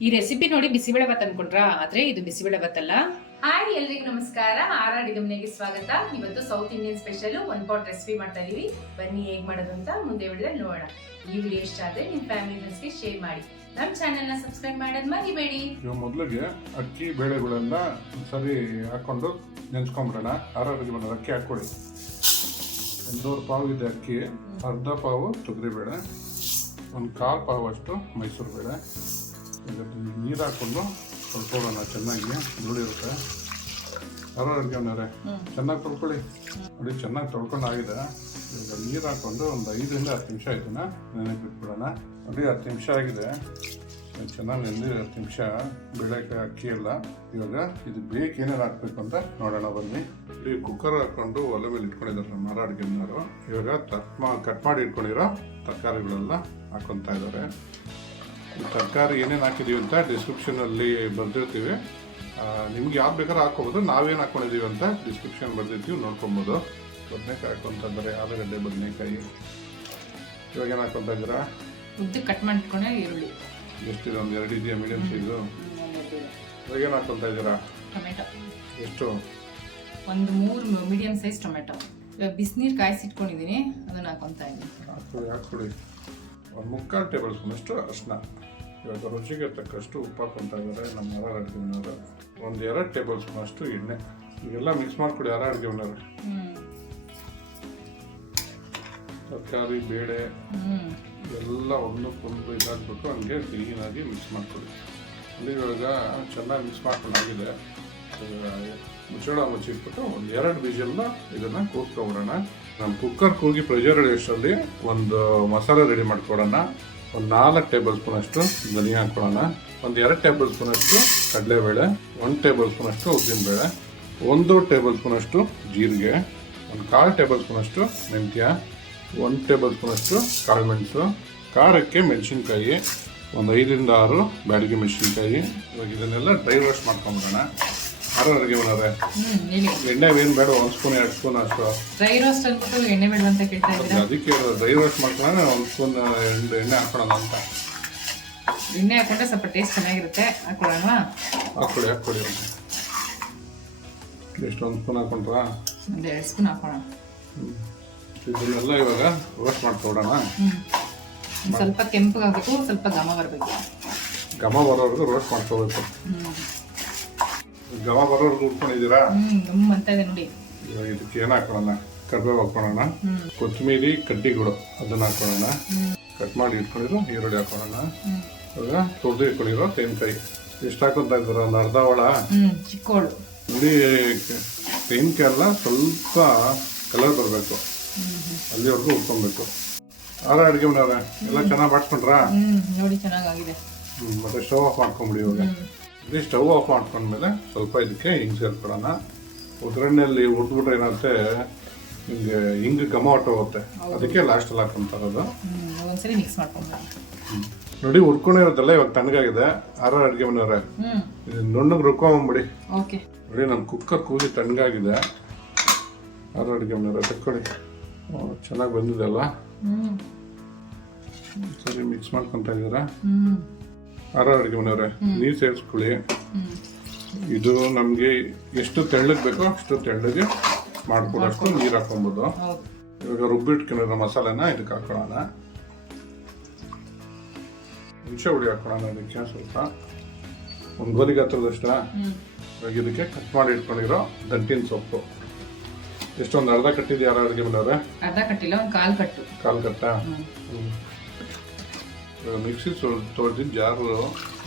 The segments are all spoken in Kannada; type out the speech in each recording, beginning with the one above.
ಈ ರೆಸಿಪಿ ನೋಡಿ ಬಿಸಿಬೇಳೆ ಭಾತ್ ಅನ್ಕೊಂಡ್ರಾ, ಆದ್ರೆ ಇದು ಬಿಸಿಬೇಳೆ ಭಾತ್ ಅಲ್ಲ. ಹಾಯ್ ಎಲ್ರಿಗೂ ನಮಸ್ಕಾರ. ಅಡುಗೆ ಮನೆಗೆ ಸ್ವಾಗತ. ಇವತ್ತು south Indian special one pot recipe ಮಾಡ್ತಾ ಇದೀವಿ. ಬನ್ನಿ ಹೇಗ್ ಮಾಡೋದು ಅಂತ ಮುಂದೆ ವಿಡಿಯೋದಲ್ಲಿ ನೋಡೋಣ. ಈ ವಿಡಿಯೋ ಇಷ್ಟ ಆದ್ರೆ ನಿಮ್ಮ ಫ್ಯಾಮಿಲಿ ಫ್ರೆಂಡ್ಸ್ಗೆ ಶೇರ್ ಮಾಡಿ. ನಮ್ಮ ಚಾನೆಲ್ ನ ಸಬ್ಸ್ಕ್ರೈಬ್ ಮಾಡೋದ್ ಮರಿಬೇಡಿ. ಮೊದಲಿಗೆ ಅಕ್ಕಿ ಬೇಳೆಗಳನ್ನ ಸರಿ ಹಾಕೊಂಡು ನೆನ್ಸ್ಕೊಂಡ್ಬಿಡೋಣ. ಅಡುಗೆ ಮನೆ ಅಕ್ಕಿ ಹಾಕೊಳ್ಳಿ. 1.5 ಪಾವು ಇದೆ ಅಕ್ಕಿ, ಅರ್ಧ ಪಾವು ತೊಗರಿಬೇಳೆ, 1/4 ಪಾವು ಅಷ್ಟು ಮೈಸೂರು ಬೇಳೆ. ನೀರು ಹಾಕೊಂಡು ತೊಳ್ಕೊಳ್ಳೋಣ ಚೆನ್ನಾಗಿ. ಧೂಳಿರುತ್ತೆ. ಅಡುಗೆ ಮನೆಯವರೇ ಚೆನ್ನಾಗಿ ತೊಳ್ಕೊಳ್ಳಿ. ನೋಡಿ ಚೆನ್ನಾಗಿ ತೊಳ್ಕೊಂಡು ಆಗಿದೆ. ಈಗ ನೀರು ಹಾಕೊಂಡು ಒಂದು 5ರಿಂದ 10 ನಿಮಿಷ ಇದನ್ನ ನೆನೆಗೆ ಬಿಟ್ಬಿಡೋಣ. ನೋಡಿ 10 ನಿಮಿಷ ಆಗಿದೆ. ಚೆನ್ನಾಗಿ ನೆನೆದು 10 ನಿಮಿಷ ಬೇಳೆಕಾಯಿ ಅಕ್ಕಿ ಎಲ್ಲ. ಇವಾಗ ಇದು ಬೇಕು ಏನೇನು ಹಾಕ್ಬೇಕು ಅಂತ ನೋಡೋಣ ಬನ್ನಿ. ಈ ಕುಕ್ಕರ್ ಹಾಕೊಂಡು ಒಲೆ ಮೇಲೆ ಇಟ್ಕೊಂಡಿದ್ದಾರೆ ನಮ್ಮ ಅಡುಗೆ ಮನೆಯವರು. ಇವಾಗ ಕಟ್ ಮಾಡಿ ಇಟ್ಕೊಂಡಿರೋ ತರಕಾರಿಗಳೆಲ್ಲ ಹಾಕೊತಾ ಇದ್ದಾರೆ. ತರಕಾರಿ ಏನೇನು ಹಾಕಿದೀವಿ ಅಂತ ಡಿಸ್ಕ್ರಿಪ್ಷನಲ್ಲಿ ಬರೆದಿರ್ತೀವಿ. ನಿಮ್ಗೆ ಯಾವ್ದು ಬೇಕಾದ್ರೂ ಹಾಕೋಬೋದು. ನಾವೇನು ಹಾಕೊಂಡಿದ್ದೀವಿ ಅಂತ ಡಿಸ್ಕ್ರಿಪ್ಷನ್ ಬರೆದಿರ್ತೀವಿ, ನೋಡ್ಕೊಬೋದು. ಬದನೆಕಾಯಿ ಹಾಕೊತಾ ಇದ್ದಾರೆ, ಆಲೂಗಡ್ಡೆ ಬದನೆಕಾಯಿ. ಇವಾಗ ಏನು ಹಾಕೊತಾ ಇದ್ದೀರಾ? ಉದ್ದ ಕಟ್ ಮಾಡಿಟ್ಕೊಂಡೆ ಈರುಳ್ಳಿ ಎಷ್ಟಿದೆ? ಒಂದು 2 ಇದೆಯಾ ಮೀಡಿಯಂ ಸೈಜು? ಇವಾಗ ಏನು ಹಾಕೊತಾ ಇದ್ದೀರಾ? ಟೊಮೆಟೊ ಎಷ್ಟು? ಒಂದು 3 ಮೀಡಿಯಂ ಸೈಜ್ ಟೊಮೆಟೊ. ಇವಾಗ ಬಿಸಿನೀರು ಕಾಯಿಸಿಟ್ಕೊಂಡಿದ್ದೀನಿ, ಅದನ್ನ ಹಾಕೊತಾ ಇದ್ದೀನಿ. ಹಾಕೊಳ್ಳಿ. 1/4 ಟೇಬಲ್ ಸ್ಪೂನ್ ಅಷ್ಟು ಅರಿಶಿನ. ಇವಾಗ ರುಚಿಗೆ ತಕ್ಕಷ್ಟು ಉಪ್ಪು ಹಾಕೊತಾ ಇದ್ದಾರೆ ನಮ್ಮ ಅಡುಗೆ ಮನೆಯವರು. 1-2 ಟೇಬಲ್ ಸ್ಪೂನ್ ಅಷ್ಟು ಎಣ್ಣೆ. ಇವೆಲ್ಲ ಮಿಕ್ಸ್ ಮಾಡಿಕೊಡಿ ಅಡುಗೆ ಮನೆಯವರು. ತರಕಾರಿ ಬೇಳೆ ಎಲ್ಲ ಒಂದಕ್ಕೊಂದು ಇದಾಗಬೇಕು, ಹಂಗೆ ಕ್ಲೀನಾಗಿ ಮಿಕ್ಸ್ ಮಾಡ್ಕೊಳ್ಳಿ. ಅಲ್ಲಿ ಇವಾಗ ಚೆನ್ನಾಗಿ ಮಿಕ್ಸ್ ಮಾಡ್ಕೊಂಡಾಗಿದೆ. ಮುಚ್ಚಳ ಮುಚ್ಚಿಟ್ಬಿಟ್ಟು 2 ವಿಷಲ್ನ ಇದನ್ನು ಕೂಗ್ಕೊಬಿಡೋಣ. ನಮ್ಮ ಕುಕ್ಕರ್ ಕೂಗಿ ಪ್ರೆಷರ್ ಹಿಡಿಯೋಷ್ಟರಲ್ಲಿ ಒಂದು ಮಸಾಲೆ ರೆಡಿ ಮಾಡ್ಕೊಡೋಣ. ಒಂದು 4 ಟೇಬಲ್ ಸ್ಪೂನ್ ಅಷ್ಟು ಧನಿಯಾ ಹಾಕೊಳ್ಳೋಣ. 2 ಟೇಬಲ್ ಸ್ಪೂನ್ ಅಷ್ಟು ಕಡಲೆಬೇಳೆ, 1 ಟೇಬಲ್ ಸ್ಪೂನ್ ಅಷ್ಟು ಉದ್ದಿನಬೇಳೆ, 1 ಟೇಬಲ್ ಸ್ಪೂನ್ ಅಷ್ಟು ಜೀರಿಗೆ, 1/4 ಟೇಬಲ್ ಸ್ಪೂನ್ ಅಷ್ಟು ಮೆಂತ್ಯ, 1 ಟೇಬಲ್ ಸ್ಪೂನ್ ಅಷ್ಟು ಕಾಳುಮೆಣಸು. ಖಾರಕ್ಕೆ ಮೆಣಸಿನ್ಕಾಯಿ, ಒಂದು 5ರಿಂದ 6 ಬ್ಯಾಡಗಿ ಮೆಣಸಿನ್ಕಾಯಿ. ಇವಾಗ ಇದನ್ನೆಲ್ಲ ಡ್ರೈ ರೋಸ್ಟ್ ಮಾಡ್ಕೊಂಬಿಡೋಣ. ಅಡುಗೆ ಮನೆಯವರೇ ಎಣ್ಣೆ ಏನು ಬೇಡ, 1 ಸ್ಪೂನ್ 2 ಸ್ಪೂನ್ ಅಷ್ಟು. ಡ್ರೈ ರೋಸ್ಟ್ ಅಂದ್ಬಿಟ್ಟು ಎಣ್ಣೆ ಬೇಡ ಅಂತ ಕೇಳ್ತಾ ಇದ್ದೀರಾ? ಅದಕ್ಕೆ ಡ್ರೈ ರೋಸ್ಟ್ ಮಾಡ್ಕೊಳ್ಳೋಣ. 1 ಸ್ಪೂನ್ ಎಣ್ಣೆ ಹಾಕೊಳ್ಳೋಣ ಅಂತ. ಎಣ್ಣೆ ಹಾಕೊಂಡ್ರೆ ಸ್ವಲ್ಪ ಟೇಸ್ಟ್ ಚೆನ್ನಾಗಿರುತ್ತೆ. ಹಾಕೊಳ್ಳೋಣ. ಹಾಕೊಳ್ಳಿ. ಎಷ್ಟು? 1 ಸ್ಪೂನ್ ಹಾಕೊಂಡ್ರಾ? ಒಂದು 2 ಸ್ಪೂನ್ ಹಾಕೋಣ. ಇದನ್ನೆಲ್ಲ ಇವಾಗ ರೋಸ್ಟ್ ಮಾಡ್ಕೊಡೋಣ. ಸ್ವಲ್ಪ ಕೆಂಪಗಾಗಬೇಕು, ಸ್ವಲ್ಪ ಘಮ ಬರಬೇಕು. ಘಮ ಬರೋವರೆಗೂ ರೋಸ್ಟ್ ಮಾಡ್ಕೋಬೇಕು. ಘಮ ಬರೋವರೆಗೂ ಉಟ್ಕೊಂಡಿದ್ದೀರಾ? ಗಮ್ ಅಂತ ಇದೆ ನೋಡಿ. ಇವಾಗ ಇದಕ್ಕೆ ಏನು ಹಾಕೊಳ್ಳೋಣ? ಕರಿಬೇವು ಹಾಕೊಳ್ಳೋಣ, ಕೊತ್ತಂಬರಿ ಕಡ್ಡಿಗಳು ಅದನ್ನ ಹಾಕೊಳ್ಳೋಣ, ಕಟ್ ಮಾಡಿ ಇಟ್ಕೊಂಡಿರೋ ಈರುಳ್ಳಿ ಹಾಕೊಳ್ಳೋಣ, ಇವಾಗ ತುರಿದು ಇಟ್ಕೊಂಡಿರೋ ತೆಂಗಿನಕಾಯಿ. ಎಷ್ಟು ಹಾಕೊಂತ ಇದ್ದೀರ? ಒಂದು ಅರ್ಧ ಒಳ ಚಿಕ್ಕೋಳು. ನೋಡಿ, ತೆಂಗಿನಕಾಯಿ ಎಲ್ಲ ಸ್ವಲ್ಪ ಕಲರ್ ಬರಬೇಕು, ಅಲ್ಲಿವರೆಗೂ ಉಟ್ಕೊಬೇಕು. ಅಡುಗೆ ಮನೆಯವ್ರೆ ಎಲ್ಲ ಚೆನ್ನಾಗಿ ಬಾಡ್ಸ್ಕೊಂಡ್ರಾ? ನೋಡಿ ಚೆನ್ನಾಗಿದೆ. ಮತ್ತೆ ಸ್ಟವ್ ಆಫ್ ಮಾಡ್ಕೊಂಬಿಡಿ. ಇವಾಗ ಇಲ್ಲಿ ಸ್ಟವ್ ಆಫ್ ಮಾಡ್ಕೊಂಡ್ಮೇಲೆ ಸ್ವಲ್ಪ ಇದಕ್ಕೆ ಹಿಂಗೆ ಸೇರ್ಕೊಳ್ಳೋಣ. ಒಗ್ಗರಣೆಯಲ್ಲಿ ಹುಡ್ಬಿಟ್ರೆ ಏನಾಗುತ್ತೆ, ಹಿಂಗೆ ಹಿಂಗೆ ಘಮ ಹೊಟ್ಟೋಗುತ್ತೆ. ಅದಕ್ಕೆ ಲಾಸ್ಟಲ್ಲಿ ಹಾಕೊಂತಾರದು. ಒಂದ್ಸರಿ ಮಿಕ್ಸ್ ಮಾಡ್ಕೊಂಡ್ಬಿಡೋಣ. ನೋಡಿ, ಹುರ್ಕೊಂಡಿರೋದೆಲ್ಲ ಇವಾಗ ತಣ್ಣಗಾಗಿದೆ. ಅಡುಗೆ ಮನೆಯವ್ರೆ ನುಣ್ಣಗೆ ರುಬ್ಕೊಂಬಿಡಿ. ಓಕೆ. ನೋಡಿ, ನಮ್ಮ ಕುಕ್ಕರ್ ಕೂಗಿ ತಣ್ಣಗಾಗಿದೆ. ಅಡುಗೆ ಮನೆಯವ್ರೆ ತಕ್ಕೊಳ್ಳಿ. ಚೆನ್ನಾಗಿ ಬಂದಿದೆ ಅಲ್ಲ? ಸರಿ, ಮಿಕ್ಸ್ ಮಾಡ್ಕೊತಾ ಇದ್ದೀರಾ? ಅಡುಗೆ ಮನೆಯವ್ರೆ ನೀರು ಸೇರಿಸ್ಕೊಳ್ಳಿ. ಇದು ನಮಗೆ ಎಷ್ಟು ತೆಳ್ಳಗೆ ಬೇಕೋ ಅಷ್ಟು ತೆಳ್ಳಗೆ ಮಾಡ್ಕೊಡೋಷ್ಟು ನೀರು ಹಾಕೊಬೋದು. ಇವಾಗ ರುಬ್ಬಿಟ್ಕೊಂಡಿರೋ ಮಸಾಲೆನ ಇದಕ್ಕೆ ಹಾಕೊಳ್ಳೋಣ. ಹುಣಸೆ ಹುಳಿ ಹಾಕೊಳ್ಳೋಣ. ಅದಕ್ಕೆ ಸ್ವಲ್ಪ ಒಂದು ಗೋಲಿ ಗಾತ್ರದಷ್ಟು. ಇವಾಗ ಇದಕ್ಕೆ ಕಟ್ ಮಾಡಿ ಇಟ್ಕೊಂಡಿರೋ ದಂಟಿನ ಸೊಪ್ಪು. ಎಷ್ಟೊಂದು ಅರ್ಧ ಕಟ್ಟಿದ್ಯಾ ಅಡುಗೆ ಮನೆಯವ್ರೆ? ಅರ್ಧ ಕಟ್ಟಿಲ್ಲ, ಒಂದು 1/4 ಕಟ್ಟು. 1/4 ಕಟ್ಟಾ? ಮಿಕ್ಸಿ ತೊಳೆದಿದ್ದು ಜಾರು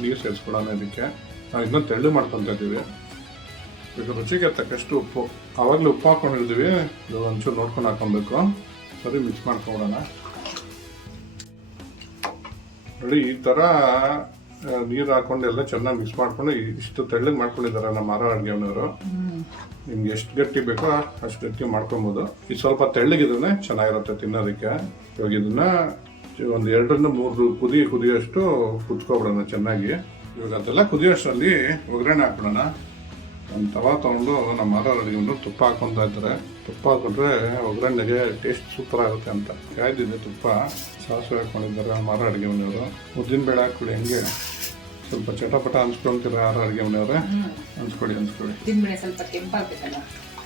ನೀರು ಸೇರಿಸ್ಕೊಳ್ಳೋಣ. ಇದಕ್ಕೆ ನಾವು ಇನ್ನೂ ತೆಳ್ಳು ಮಾಡ್ಕೊತಾ ಇದ್ದೀವಿ. ಈಗ ರುಚಿಗೆ ತಕ್ಕಷ್ಟು ಉಪ್ಪು. ಆವಾಗಲೇ ಉಪ್ಪು ಹಾಕೊಂಡಿರ್ತೀವಿ, ಇದು ಒಂಚೂರು ನೋಡ್ಕೊಂಡು ಹಾಕೊಬೇಕು. ಸರಿ, ಮಿಕ್ಸ್ ಮಾಡ್ಕೊಬಿಡೋಣ. ನೋಡಿ, ಈ ಥರ ನೀರು ಹಾಕೊಂಡು ಎಲ್ಲ ಚೆನ್ನಾಗಿ ಮಿಕ್ಸ್ ಮಾಡ್ಕೊಂಡು ಇಷ್ಟು ತೆಳ್ಳಗೆ ಮಾಡ್ಕೊಂಡಿದ್ದಾರೆ ನಮ್ಮ ಅಡುಗೆ ಮನೆಯವರು. ನಿಮ್ಗೆ ಎಷ್ಟು ಗಟ್ಟಿ ಬೇಕೋ ಅಷ್ಟು ಗಟ್ಟಿ ಮಾಡ್ಕೊಬೋದು. ಇದು ಸ್ವಲ್ಪ ತೆಳ್ಳಗಿದ್ರೆ ಚೆನ್ನಾಗಿರುತ್ತೆ ತಿನ್ನೋದಕ್ಕೆ. ಇವಾಗ ಇದನ್ನ ಒಂದು 2ರಿಂದ 3 ಕುದಿಯೋಷ್ಟು ಕುದಿಸ್ಕೊಬಿಡೋಣ ಚೆನ್ನಾಗಿ. ಇವಾಗ ಅದೆಲ್ಲ ಕುದಿಯೋಷ್ಟರಲ್ಲಿ ಒಗ್ಗರಣೆ ಹಾಕೊಳ್ಳೋಣ. ಒಂದು ತವಾ ತೊಗೊಂಡು ನಮ್ಮ ಅಡುಗೆ ಮನೆಯವರು ತುಪ್ಪ ಹಾಕೊತಾ ಇದ್ದಾರೆ. ತುಪ್ಪ ಹಾಕೊಂಡ್ರೆ ಒಗ್ಗರಣೆಗೆ ಟೇಸ್ಟ್ ಸೂಪರ್ ಆಗುತ್ತೆ ಅಂತ ಕಾಯ್ದಿದೆ ತುಪ್ಪ. ಸಾಸಿವೆ ಹಾಕೊಂಡಿದ್ದಾರೆ ನಮ್ಮ ಅಡುಗೆ ಮನೆಯವರು. ಉದ್ದಿನಬೇಳೆ ಹಾಕೊಳ್ಳಿ. ಹಂಗೆ ಸ್ವಲ್ಪ ಚಟಪಟ ಹಂಚ್ಕೊಳ್ತೀರಾ ಯಾರು ಅಡುಗೆ ಮನೆಯವ್ರೆ? ಹಂಚ್ಕೊಡಿ. ತಿನ್ಬಿಡಿ, ಸ್ವಲ್ಪ ಕೆಂಪಾಗಬೇಕಲ್ಲ.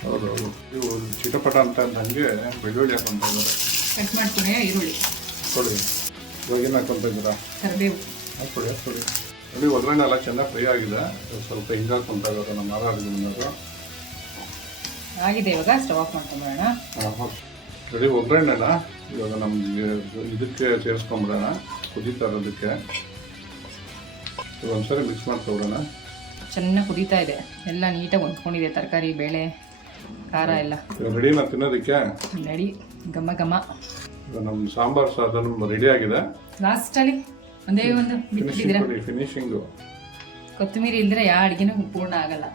ಹೌದೌದು. ಇವು ಚಿಟಪಟ ಅಂತ ಹಂಗೆ ಬೆಳ್ಳುಳ್ಳಿ ಹಾಕೊಂತ ಇದ್ದಾರೆ. ಕಟ್ ಮಾಡ್ತೀನಿ ಈರುಳ್ಳಿ. ಕೊಡಿ. ಇವಾಗ ಏನು ಹಾಕೊಂತ ಇದ್ದೀರಾ? ಕರಿಬೇವು ಹಾಕ್ಕೊಡಿ. ನೋಡಿ ಒಗ್ಗರಣೆ ಎಲ್ಲ ಚೆನ್ನಾಗಿ ಫ್ರೈ ಆಗಿದೆ. ಸ್ವಲ್ಪ ಹಿಂಗೆ ಹಾಕೊಂತ ಇದ್ದಾರೆ ನಮ್ಮ ಅಡುಗೆ ಮನೆಯವರು. ಆಗಿದೆ. ಇವಾಗ ಸ್ಟವ್ ಆಫ್ ಮಾಡ್ಕೊಂಬಿಡೋಣ. ನೋಡಿ ಒಗ್ಗರಣೆನ ಇವಾಗ ನಮ್ಗೆ ಇದಕ್ಕೆ ಸೇರಿಸ್ಕೊಂಬಿಡೋಣ. ಕುದೀತಾ ಇರೋದಕ್ಕೆ ಒಂದ್ಸರಿ ಮಿಕ್ಸ್ ಮಾಡ್ಕೊಬಿಡೋಣ. ಚೆನ್ನಾಗಿ ಕುದೀತಾ ಇದೆ. ಎಲ್ಲ ನೀಟಾಗಿ ಹೊಂದ್ಕೊಂಡಿದೆ. ತರಕಾರಿ, ಬೇಳೆ, ಖಾರ ಎಲ್ಲ ರೆಡಿನಾ ತಿನ್ನೋದಕ್ಕೆ? ರೆಡಿ. ಘಮ ಘಮ. ನಮ್ಮ ಸಾಂಬಾರ್ ಸಾಧನ ರೆಡಿ ಆಗಿದೆ. ಲಾಸ್ಟಲ್ಲಿ ಒಂದೇ ಒಂದು ಬಿಟ್ಟಿದ್ದೀರಾ. ಫಿನಿಶಿಂಗು. ಕೊತ್ತಂಬರಿ ಇಲ್ದಿರ ಯಾವ ಅಡುಗೆನೂ ಪೂರ್ಣ ಆಗಲ್ಲ.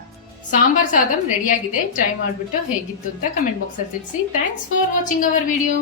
ಸಾಂಬಾರ್ ಸಾದಂ ರೆಡಿ ಆಗಿದೆ. ಟ್ರೈ ಮಾಡಿಬಿಟ್ಟು ಹೇಗಿತ್ತು ಅಂತ ಕಮೆಂಟ್ ಬಾಕ್ಸಲ್ಲಿ ತಿಳಿಸಿ. Thanks for watching our video.